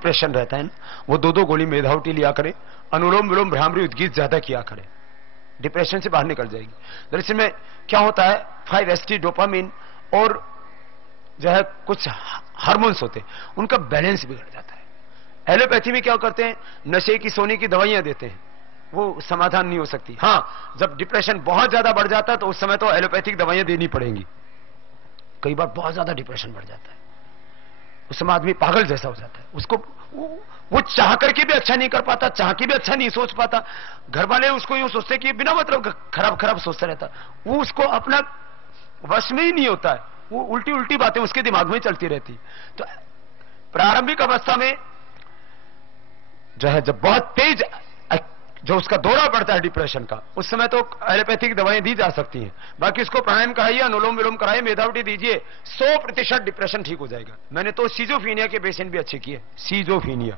Depression रहता है ना, वो 2-2 गोली मेधावटी लिया करें, अनुलोम विलोम भ्रामरी उद्गीत ज्यादा किया करें, डिप्रेशन से बाहर निकल जाएगी। दरअसल में क्या होता है, 5-HT डोपामिन और जो है कुछ हार्मोन्स होते हैं, उनका बैलेंस बिगड़ जाता है। एलोपैथी में क्या करते हैं, नशे की सोने की दवाइयां देते हैं, वो समाधान नहीं हो सकती। हां, जब डिप्रेशन बहुत ज्यादा बढ़ जाता है तो उस समय तो एलोपैथिक दवाइयां देनी पड़ेंगी। कई बार बहुत ज्यादा डिप्रेशन बढ़ जाता है, उस समय आदमी पागल जैसा हो जाता है, उसको वो चाह करके भी अच्छा नहीं कर पाता, चाह के भी अच्छा नहीं सोच पाता। घर वाले उसको यूं सोचते कि बिना मतलब खराब खराब सोचता रहता, वो उसको अपना वश में ही नहीं होता है, वो उल्टी उल्टी बातें उसके दिमाग में चलती रहती। तो प्रारंभिक अवस्था में जो है, जब बहुत तेज जो उसका दौरा पड़ता है डिप्रेशन का, उस समय तो एलोपैथिक दवाएं दी जा सकती हैं। बाकी उसको प्राणायाम कराइए, अनुलोम विलोम कराइए, मेधावटी दीजिए, 100% डिप्रेशन ठीक हो जाएगा। मैंने तो सीजोफीनिया के पेशेंट भी अच्छे किए, सीजोफीनिया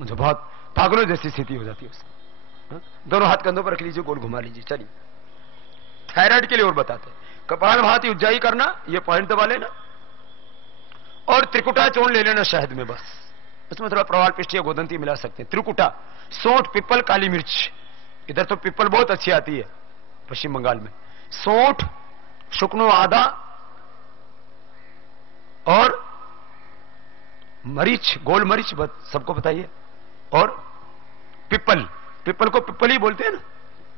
जो बहुत पागलों जैसी स्थिति हो जाती है उसमें। दोनों हाथ कंधों पर रख लीजिए, गोल घुमा लीजिए। चलिए, थायराइड के लिए और बताते हैं, कपालभाति उज्जाई करना, ये पॉइंट दबा लेना, और त्रिकुटा चूर्ण ले लेना शहद में, बस उसमें थोड़ा प्रवाल पिष्ट या गोदंती मिला सकते हैं। त्रिकुटा, सोंठ, पिपल, काली मिर्च, इधर तो पिपल बहुत अच्छी आती है पश्चिम बंगाल में, सोंठ, शुकनो आदा और मरीच, गोल मरीच सबको बताइए, और पिपल, पिपल को पिपल ही बोलते हैं ना,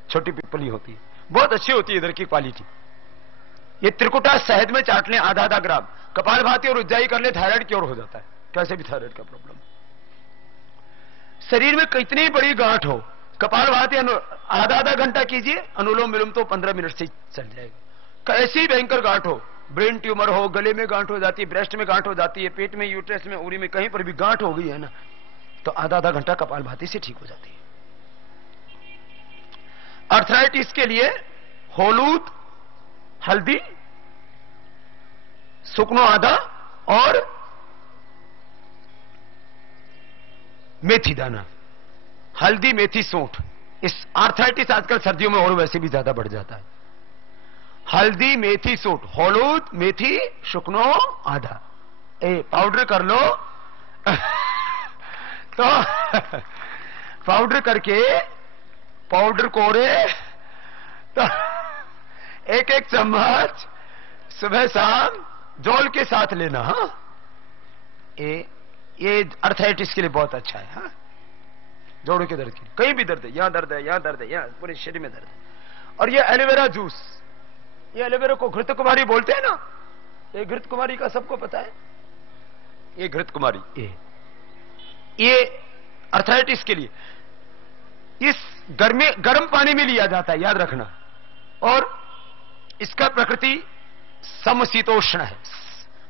छोटी पिपल ही होती है, बहुत अच्छी होती है इधर की क्वालिटी। ये त्रिकुटा शहद में चाट लें आधा ग्राम, कपालभाति और उज्जाई कर ले, थायराइड क्योर हो जाता है, कैसे भी थायराइड का प्रॉब्लम। शरीर में कितनी बड़ी गांठ हो, कपालभाति आधा घंटा कीजिए, अनुलोम विलोम तो 15 मिनट से चल जाएगा। कैसी भयंकर गांठ हो, ब्रेन ट्यूमर हो, गले में गांठ हो जाती है, ब्रेस्ट में गांठ हो जाती है, पेट में, यूट्रस में, उरी में, कहीं पर भी गांठ हो गई है ना, तो आधा घंटा कपालभाति से ठीक हो जाती है। अर्थराइटिस के लिए होलूद, हल्दी, सुकनो आधा और मेथी दाना, हल्दी, मेथी, सौंठ। इस आर्थराइटिस आजकल सर्दियों में और वैसे भी ज्यादा बढ़ जाता है। हल्दी, मेथी, सौंठ, होलूद, मेथी, शुकनो आधा, पाउडर कर लो तो पाउडर करके, पाउडर कोरे तो एक चम्मच सुबह शाम जौल के साथ लेना। हाँ, ये अर्थराइटिस के लिए बहुत अच्छा है। हाँ, जोड़ों के दर्द के लिए, कहीं भी दर्द है, यहां दर्द है, यहां दर्द है, यहां पूरे शरीर में दर्द है। और ये एलोवेरा जूस, ये एलोवेरा को घृत कुमारी बोलते हैं ना, ये घृत कुमारी का सबको पता है, ये घृत कुमारी, ये अर्थराइटिस के लिए इस गर्म पानी में लिया जाता है, याद रखना। और इसका प्रकृति समशीतोष्ण है,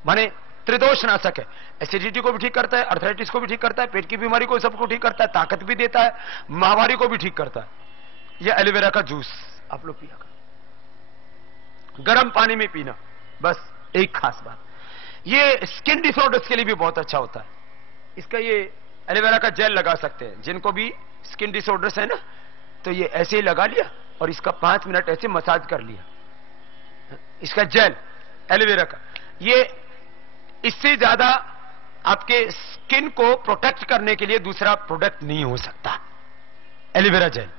माने त्रिदोषनाशक है, एसिडिटी को भी ठीक करता है, अर्थराइटिस को भी ठीक करता है, पेट की बीमारी को सबको ठीक करता है, ताकत भी देता है, महामारी को भी ठीक करता है। यह एलोवेरा का जूस आप लोग पिया करो, गर्म पानी में पीना, बस एक खास बात। ये स्किन डिसऑर्डर्स के लिए भी बहुत अच्छा होता है। इसका ये एलोवेरा का जेल लगा सकते हैं, जिनको भी स्किन डिसऑर्डर्स है ना, तो ये ऐसे ही लगा लिया और इसका 5 मिनट ऐसे मसाज कर लिया, इसका जेल एलोवेरा का। ये इससे ज्यादा आपके स्किन को प्रोटेक्ट करने के लिए दूसरा प्रोडक्ट नहीं हो सकता, एलोवेरा जेल।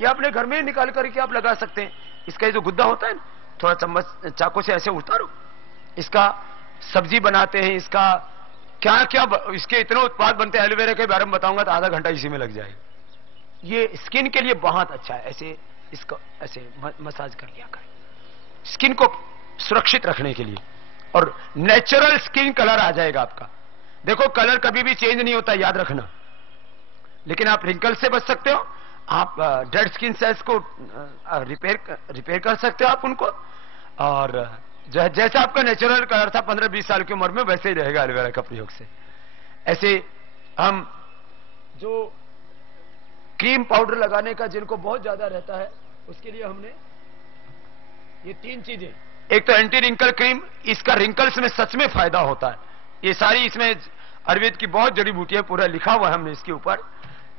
ये अपने घर में निकाल करके आप लगा सकते हैं। इसका ये जो गुद्दा होता है ना, थोड़ा चम्मच चाकू से ऐसे उतारो, इसका सब्जी बनाते हैं, इसका क्या क्या इसके इतने उत्पाद बनते हैं, एलोवेरा के बारे में बताऊंगा तो आधा घंटा इसी में लग जाएगा। ये स्किन के लिए बहुत अच्छा है, ऐसे इसको ऐसे मसाज कर लिया करें, स्किन को सुरक्षित रखने के लिए, और नेचुरल स्किन कलर आ जाएगा आपका। देखो, कलर कभी भी चेंज नहीं होता, याद रखना, लेकिन आप रिंकल से बच सकते हो, आप डेड स्किन सेल्स को रिपेयर कर सकते हो आप उनको, और जैसा आपका नेचुरल कलर था 15-20 साल की उम्र में, वैसे ही रहेगा एलोवेरा का प्रयोग से। ऐसे हम जो क्रीम पाउडर लगाने का जिनको बहुत ज्यादा रहता है, उसके लिए हमने ये 3 चीजें, एक तो एंटी रिंकल क्रीम, इसका रिंकल्स में सच में फायदा होता है। ये सारी इसमें आयुर्वेद की बहुत जड़ी बूटियां पूरा लिखा हुआ है हमने इसके ऊपर,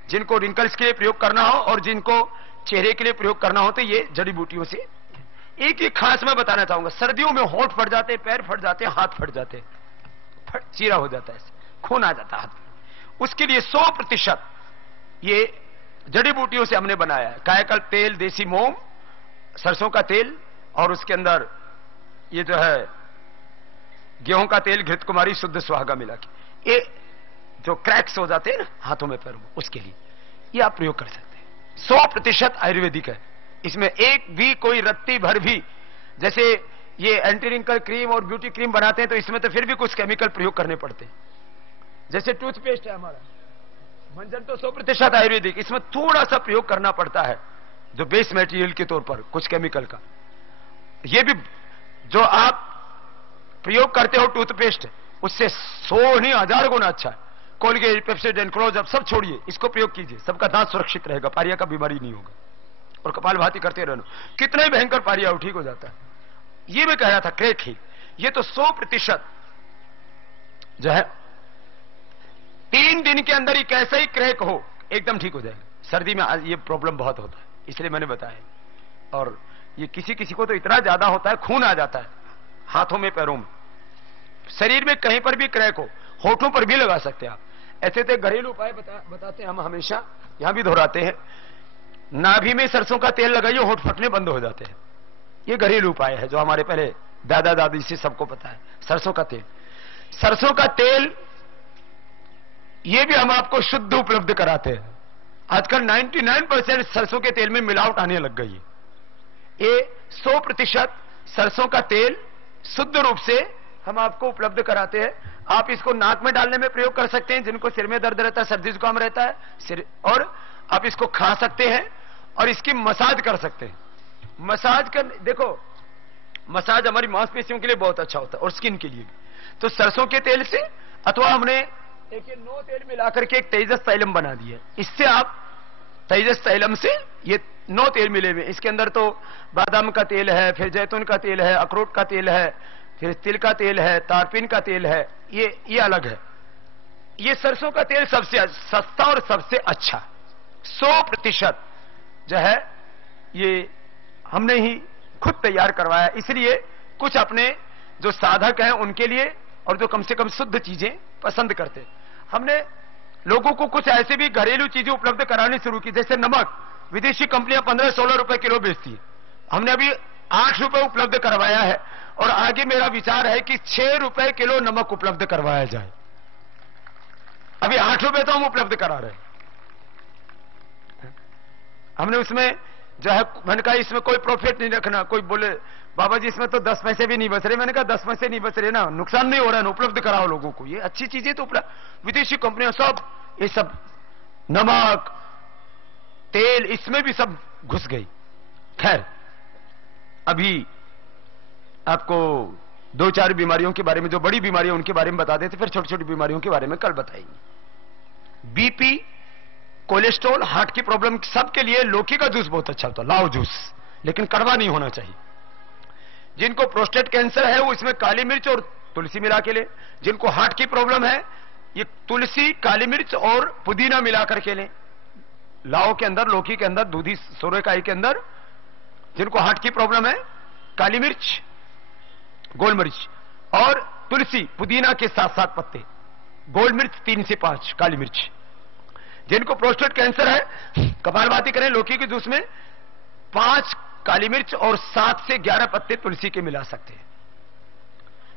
जिनको रिंकल्स के लिए प्रयोग करना हो और जिनको चेहरे के लिए प्रयोग करना हो, तो ये जड़ी बूटियों से। एक ही खास मैं बताना चाहूंगा, सर्दियों में होंठ फट जाते, पैर फट जाते, हाथ फट जाते, चीरा हो जाता है, खून आ जाता है हाथ में, उसके लिए 100% ये जड़ी बूटियों से हमने बनाया है। कायाकल्प तेल, देसी मोम, सरसों का तेल, और उसके अंदर ये जो है गेहूं का तेल, घृत कुमारी, शुद्ध सुहागा मिला के, ये जो क्रैक्स हो जाते हैं ना हाथों में पैरों में, उसके लिए ये आप प्रयोग कर सकते हैं। 100% आयुर्वेदिक है। इसमें एक भी कोई रत्ती भर भी, जैसे ये एंटी रिंकल क्रीम और ब्यूटी क्रीम बनाते हैं तो इसमें तो फिर भी कुछ केमिकल प्रयोग करने पड़ते हैं। जैसे टूथपेस्ट है हमारा, मंजन तो 100% आयुर्वेदिक, इसमें थोड़ा सा प्रयोग करना पड़ता है जो बेस मटेरियल के तौर पर कुछ केमिकल का। ये भी जो आप प्रयोग करते हो टूथपेस्ट, उससे 100 नहीं 1000 गुना अच्छा है। कोलगेट, पेप्सोडेंट, क्लोजअप सब छोड़िए, इसको प्रयोग कीजिए, सबका दांत सुरक्षित रहेगा, पारिया का बीमारी नहीं होगा। और कपालभाति करते रहना, कितना ही भयंकर पारिया हो ठीक हो जाता है। ये मैं कह रहा था क्रैक ही, ये तो 100% जो है 3 दिन के अंदर ही कैसे ही क्रैक हो एकदम ठीक हो जाएगा। सर्दी में ये प्रॉब्लम बहुत होता है, इसलिए मैंने बताया। और ये किसी किसी को तो इतना ज्यादा होता है, खून आ जाता है हाथों में, पैरों में, शरीर में कहीं पर भी क्रैक हो, होठों पर भी लगा सकते हैं आप। ऐसे तो घरेलू उपाय बताते हैं हम हमेशा, यहां भी दोहराते हैं। नाभि में सरसों का तेल लगाइए, होठ फटने बंद हो जाते हैं। ये घरेलू उपाय है जो हमारे पहले दादा दादी से सबको पता है। सरसों का तेल, सरसों का तेल ये भी हम आपको शुद्ध उपलब्ध कराते हैं। आजकल 99% सरसों के तेल में मिलावट आने लग गई है। ये 100% सरसों का तेल शुद्ध रूप से हम आपको उपलब्ध कराते हैं। आप इसको नाक में डालने में प्रयोग कर सकते हैं, जिनको सिर में दर्द रहता है, सर्दी जुकाम रहता है सिर, और आप इसको खा सकते हैं और इसकी मसाज कर सकते हैं। मसाज कर, देखो मसाज हमारी मांसपेशियों के लिए बहुत अच्छा होता है और स्किन के लिए भी। तो सरसों के तेल से, अथवा हमने एक ये 9 तेल मिलाकर के एक तेजस तैलम बना दिया, इससे आप तेजस तैलम से, ये 9 तेल मिले हुए, इसके अंदर तो बादाम का तेल है, फिर जैतून का तेल है, अखरोट का तेल है, फिर तिल का तेल है, तारपीन का तेल है, ये अलग है। ये सरसों का तेल सबसे सस्ता और सबसे अच्छा, 100% जो है ये हमने ही खुद तैयार करवाया। इसलिए कुछ अपने जो साधक हैं उनके लिए, और जो कम से कम शुद्ध चीजें पसंद करते, हमने लोगों को कुछ ऐसे भी घरेलू चीजें उपलब्ध करानी शुरू की। जैसे नमक, विदेशी कंपनियां 15-16 रुपए किलो बेचती है, हमने अभी 8 रुपए उपलब्ध करवाया है। और आगे मेरा विचार है कि 6 रुपए किलो नमक उपलब्ध करवाया जाए। अभी 8 रुपए तो हम उपलब्ध करा रहे हैं। हमने उसमें जो है, मैंने कहा इसमें कोई प्रॉफिट नहीं रखना। कोई बोले बाबा जी इसमें तो 10 पैसे भी नहीं बच रहे, मैंने कहा 10 पैसे नहीं बच रहे ना, नुकसान नहीं हो रहा है, उपलब्ध कराओ लोगों को। ये अच्छी चीजें तो उपलब्ध, विदेशी कंपनियां सब, ये सब नमक, तेल, इसमें भी सब घुस गई। खैर, अभी आपको 2-4 बीमारियों के बारे में, जो बड़ी बीमारियां उनके बारे में बता देते, फिर छोटी छोटी बीमारियों के बारे में कल बताएंगे। बीपी, कोलेस्ट्रॉल, हार्ट की प्रॉब्लम, सबके लिए लौकी का जूस बहुत अच्छा होता है, लाव जूस, लेकिन कड़वा नहीं होना चाहिए। जिनको प्रोस्टेट कैंसर है वो इसमें काली मिर्च और तुलसी मिला के ले। जिनको हार्ट की प्रॉब्लम है, ये तुलसी, काली मिर्च और पुदीना मिलाकर के लें, लाव के अंदर, लौकी के अंदर, दूधी सोरेकाई के अंदर। जिनको हार्ट की प्रॉब्लम है, काली मिर्च, गोल मिर्च और तुलसी, पुदीना के 7-7 पत्ते, गोल मिर्च 3 से 5, काली मिर्च। जिनको प्रोस्टेट कैंसर है, कपालभाति करें, लौकी के जूस में 5 काली मिर्च और 7 से 11 पत्ते तुलसी के मिला सकते हैं।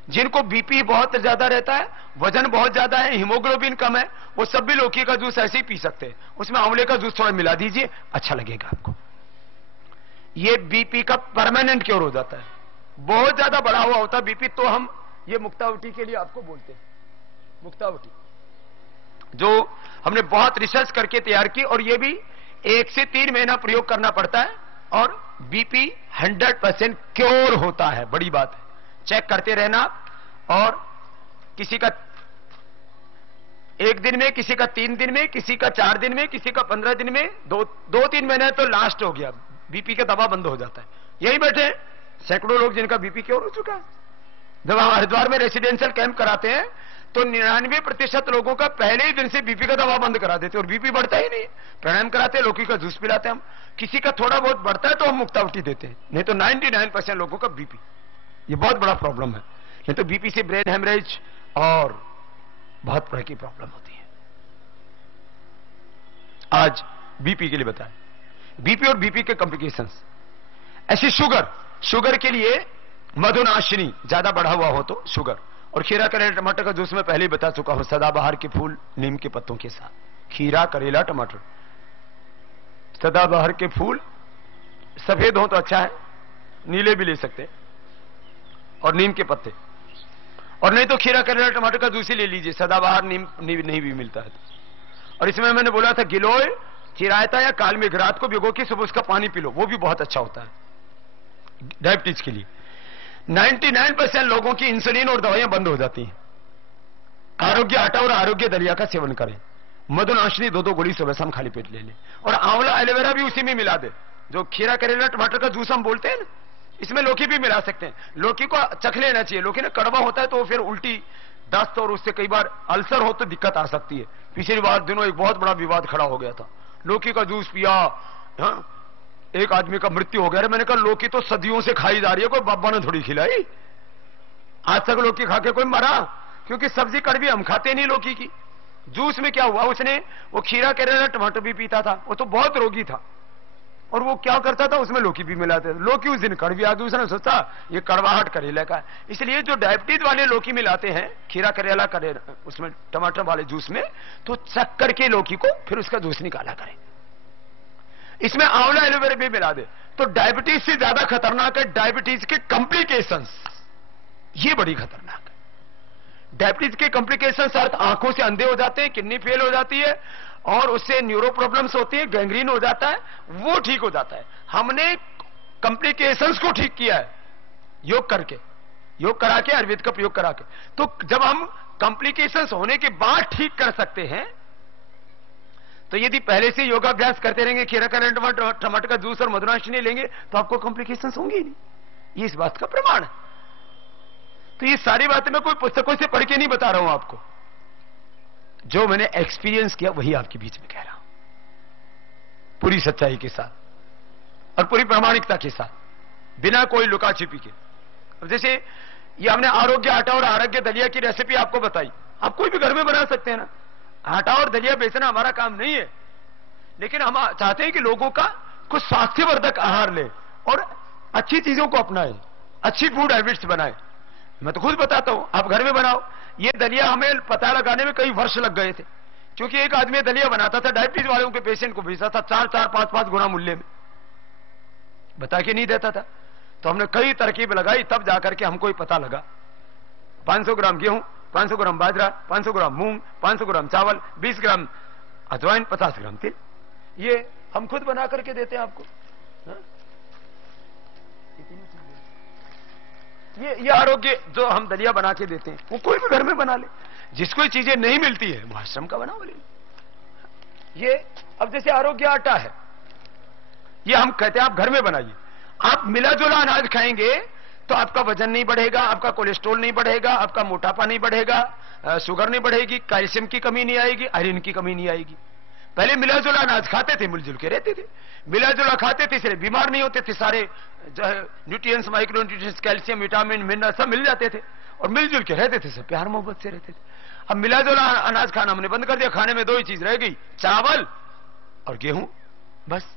जिनको बीपी बहुत ज्यादा रहता है, वजन बहुत ज्यादा है, हीमोग्लोबिन कम है, वो सब भी लौकी का जूस ऐसे ही पी सकते हैं। उसमें आंवले का जूस थोड़ा मिला दीजिए, अच्छा लगेगा आपको। ये बीपी का परमानेंट क्योर हो जाता है। बहुत ज्यादा बढ़ा हुआ होता है बीपी, तो हम ये मुक्तावटी के लिए आपको बोलते हैं, मुक्तावटी, जो हमने बहुत रिसर्च करके तैयार की, और ये भी 1 से 3 महीना प्रयोग करना पड़ता है, और बीपी 100% क्योर होता है। बड़ी बात है, चेक करते रहना। और किसी का 1 दिन में, किसी का 3 दिन में, किसी का 4 दिन में, किसी का 15 दिन में, 2-3 महीने तो लास्ट हो गया, बीपी का दवा बंद हो जाता है। यही बैठे सैकड़ों लोग जिनका बीपी क्योर हो चुका है। जब हम हरिद्वार में रेसिडेंशियल कैंप कराते हैं तो 99% लोगों का पहले ही दिन से बीपी का दवा बंद करा देते, और बीपी बढ़ता ही नहीं। प्राणायाम कराते, लौकी का जूस पिलाते हम। किसी का थोड़ा बहुत बढ़ता है तो हम मुक्तावटी देते हैं, नहीं तो 99% लोगों का बीपी, ये बहुत बड़ा प्रॉब्लम है। नहीं तो बीपी से ब्रेन हेमरेज और बहुत तरह की प्रॉब्लम होती है। आज बीपी के लिए बताया, बीपी और बीपी के कॉम्प्लिकेशंस। ऐसी शुगर के लिए मधुनाशिनी, ज्यादा बढ़ा हुआ हो तो शुगर। और खीरा करेला टमाटर का जूस मैं पहले ही बता चुका हूं, सदाबहार के फूल नीम के पत्तों के साथ। खीरा करेला टमाटर, सदाबहार के फूल सफेद हो तो अच्छा है, नीले भी ले सकते हैं, और नीम के पत्ते। और नहीं तो खीरा करेला टमाटर का जूस ही ले लीजिए, सदाबहार नीम नहीं भी मिलता है। और इसमें मैंने बोला था गिलोय, चिरायता या कालमेघ रात को भिगो के सुबह उसका पानी पी लो, वो भी बहुत अच्छा होता है डायबिटीज के लिए। 99% लोगों की इंसुलिन और दवाइयां बंद हो जाती हैं। आरोग्य आटा और आरोग्य दलिया का सेवन करें। मधुनाशिनी 2-2 गोली सुबह शाम खाली पेट ले लें। और आंवला एलोवेरा भी उसी में मिला दे। जो खीरा करेला टमाटर का जूस हम बोलते हैं ना, इसमें लौकी भी मिला सकते हैं। लौकी को चख लेना चाहिए, लौकी ना कड़वा होता है तो फिर उल्टी दस्त और उससे कई बार अल्सर हो तो दिक्कत आ सकती है। पिछली बार दिनों एक बहुत बड़ा विवाद खड़ा हो गया था, लौकी का जूस पिया, हाँ? एक आदमी का मृत्यु हो गया। अरे मैंने कहा लौकी तो सदियों से खाई जा रही है, कोई बाबा ने थोड़ी खिलाई। आज तक लौकी खा के कोई मरा? क्योंकि सब्जी कड़वी, हम खाते नहीं लौकी की। जूस में क्या हुआ, उसने वो खीरा करेला टमाटर भी पीता था, वो तो बहुत रोगी था, और वो क्या करता था, उसमें लौकी भी मिलाते थे। लौकी उस दिन कड़वी आ गई, उसने सोचा ये कड़वाहट करेला का। इसलिए जो डायबिटीज वाले लौकी मिलाते हैं खीरा करेला उसमें टमाटर वाले जूस में, तो चख करके लौकी को फिर उसका जूस निकाला करें। इसमें आंवला एलोवेरा भी मिला दे तो डायबिटीज से ज्यादा खतरनाक है डायबिटीज के कॉम्प्लिकेशंस। ये बड़ी खतरनाक है। डायबिटीज के कॉम्प्लिकेशंस अर्थ आंखों से अंधे हो जाते हैं, किडनी फेल हो जाती है, और उससे न्यूरो प्रॉब्लम्स होती है, गैंग्रीन हो जाता है, वो ठीक हो जाता है। हमने कॉम्प्लिकेशंस को ठीक किया है योग करके, योग करा के, आयुर्वेद का प्रयोग करा के। तो जब हम कॉम्प्लिकेशंस होने के बाद ठीक कर सकते हैं, तो यदि पहले से योगाभ्यास करते रहेंगे, खीरा करेला टमाटर का जूस और मधुनाशिनी लेंगे, तो आपको कॉम्प्लिकेशंस होंगी नहीं। ये इस बात का प्रमाण है। तो ये सारी बातें मैं कोई पुस्तकों से पढ़ के नहीं बता रहा हूं आपको, जो मैंने एक्सपीरियंस किया वही आपके बीच में कह रहा हूं, पूरी सच्चाई के साथ और पूरी प्रामाणिकता के साथ, बिना कोई लुका छिपी के। अब जैसे ये हमने आरोग्य आटा और आरोग्य दलिया की रेसिपी आपको बताई, आप कोई भी घर में बना सकते हैं ना। आटा और दलिया बेचना हमारा काम नहीं है, लेकिन हम चाहते हैं कि लोगों का कुछ स्वास्थ्यवर्धक आहार ले और अच्छी चीजों को अपनाएं, अच्छी फूड हैबिट्स बनाएं। मैं तो खुद बताता हूं, आप घर में बनाओ। ये दलिया हमें पता लगाने में कई वर्ष लग गए थे, क्योंकि एक आदमी दलिया बनाता था, डायबिटीज वालों के पेशेंट को भेजता था 4-4, 5-5 गुना मूल्य में, बता के नहीं देता था। तो हमने कई तरकीब लगाई, तब जाकर के हमको ही पता लगा 500 ग्राम गेहूं, 500 ग्राम बाजरा, 500 ग्राम मूंग, 500 ग्राम चावल, 20 ग्राम अजवाइन, 50 ग्राम तिल, ये हम खुद बना करके देते हैं आपको। ये आरोग्य जो हम दलिया बना के देते हैं, वो कोई भी घर में बना ले। जिसको ये चीजें नहीं मिलती है वो आश्रम का बना ले। ये अब जैसे आरोग्य आटा है, ये हम कहते हैं आप घर में बनाइए। आप मिला जुला अनाज खाएंगे तो आपका वजन नहीं बढ़ेगा, आपका कोलेस्ट्रॉल नहीं बढ़ेगा, आपका मोटापा नहीं बढ़ेगा, शुगर नहीं बढ़ेगी, कैल्शियम की कमी नहीं आएगी, आयरन की कमी नहीं आएगी। पहले मिला जुला अनाज खाते थे, मिलजुल के रहते थे, मिला जुला खाते थे, इसलिए बीमार नहीं होते थे। सारे nutrients, micro nutrients, calcium, vitamin, mineral सब मिल जाते थे, और मिलजुल के रहते थे, सब प्यार मोहब्बत से रहते थे। अब मिला जुला अनाज खाना हमने बंद कर दिया, खाने में 2 ही चीज रह गई, चावल और गेहूं, बस।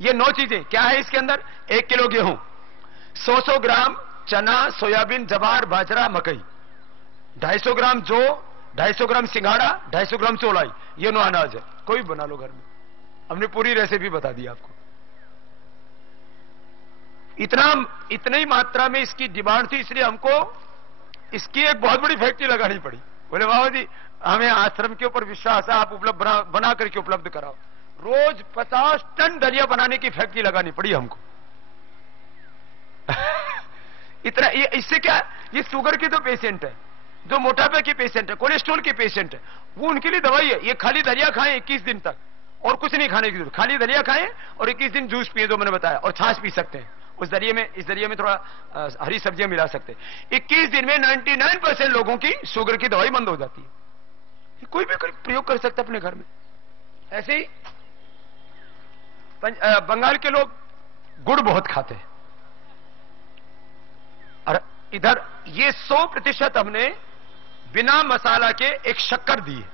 ये 9 चीजें क्या है इसके अंदर? 1 किलो गेहूं, 100 ग्राम चना, सोयाबीन, जवार, बाजरा, मकई, 250 ग्राम जौ, 250 ग्राम सिंघाड़ा, 250 ग्राम चौलाई, ये 9 अनाज है। कोई बना लो घर में, हमने पूरी रेसिपी बता दी आपको। इतनी मात्रा में इसकी डिमांड थी, इसलिए हमको इसकी एक बहुत बड़ी फैक्ट्री लगानी पड़ी। बोले बाबा जी हमें आश्रम के ऊपर विश्वास है, आप उपलब्ध बना करके उपलब्ध कराओ। रोज 50 टन दलिया बनाने की फैक्ट्री लगानी पड़ी हमको। इतना, इससे क्या, ये शुगर के जो पेशेंट है, जो मोटापे के पेशेंट है, कोलेस्ट्रॉल के पेशेंट है, वो उनके लिए दवाई है। ये खाली दलिया खाएं 21 दिन तक, और कुछ नहीं खाने की जरूरत, खाली दलिया खाएं और 21 दिन जूस पिए, जो मैंने बताया, और छाछ पी सकते हैं उस दलिये में। इस दलिये में थोड़ा हरी सब्जियां मिला सकते हैं। 21 दिन में 99% लोगों की शुगर की दवाई बंद हो जाती है। कोई भी प्रयोग कर सकता है अपने घर में। ऐसे ही बंगाल के लोग गुड़ बहुत खाते हैं, और इधर ये 100% हमने बिना मसाला के एक शक्कर दी है।